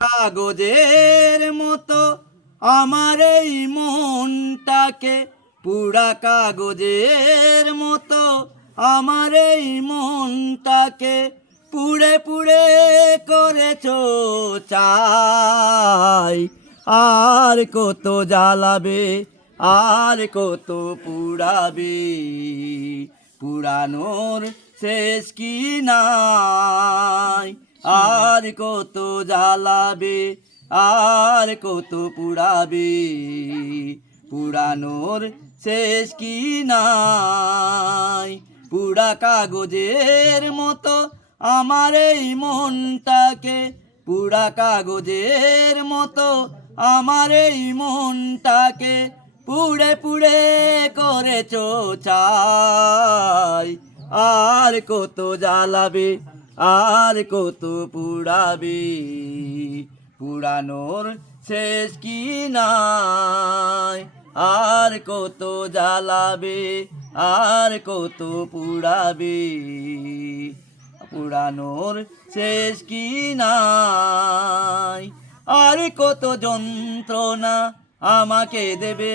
কাগজের মতো আমার এই মনটাকে, পুরা কাগজের মতো আমার এই মনটাকে পুড়ে পুড়ে করেছ চাই। আর কত জ্বালাবে, আর কত পুড়াবে পুরানোর শেষ কি নাই? আর কত জ্বালাবে, আর কত পুড়াবে। পুরানোর শেষ কি নাই? পুরা কাগজের মতো আমার এই মনটাকে। পুরা কাগজের মতো আমার এই মনটাকে পুড়ে পুড়ে করেছ চাই। আর কত জ্বালাবে আর কত পুড়াবে? পুরানোর শেষ কি নাই? আর কত জ্বালাবে? আর কত পুড়াবে? পুরানোর শেষ কি নাই? আর কত যন্ত্রণা আমাকে দেবে?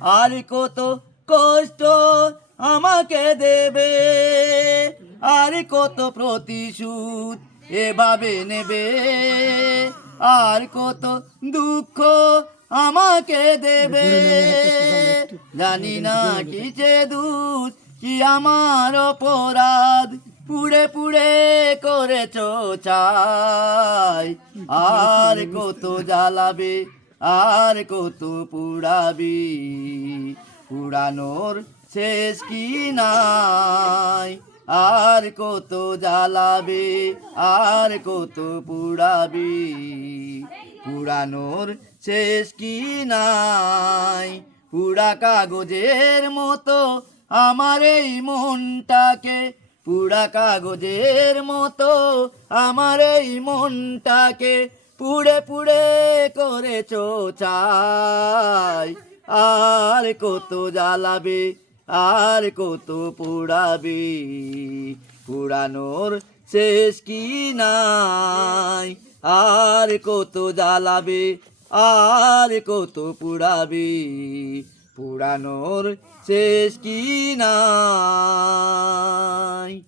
আর কত কষ্ট আমাকে দেবে। আর কত প্রতিশোধ এভাবে নেবে? আর কত দুঃখ আমাকে দেবে? জানি না কি যে দুধ কি আমার অপরাধ। পুড়ে পুড়ে করেছ চাই। আর কত জ্বালাবে, আর কত পুড়াবি? পুরানোর শেষ কি নাই? আর কত জ্বালাবে? আর কত পুড়াবি? পুরানোর শেষ কি নাই? পুরা কাগজের মতো আমার এই মনটাকে। পুরা কাগজের মতো আমার এই মনটাকে। পুড়ে পুড়ে করেছ চাই। আর কত জ্বালাবে? আর কত পোড়াবে? পুরানোর শেষ কি নাই? আর কত জ্বালাবে? আর কত পুড়াবে? পুরানোর শেষ কি নাই?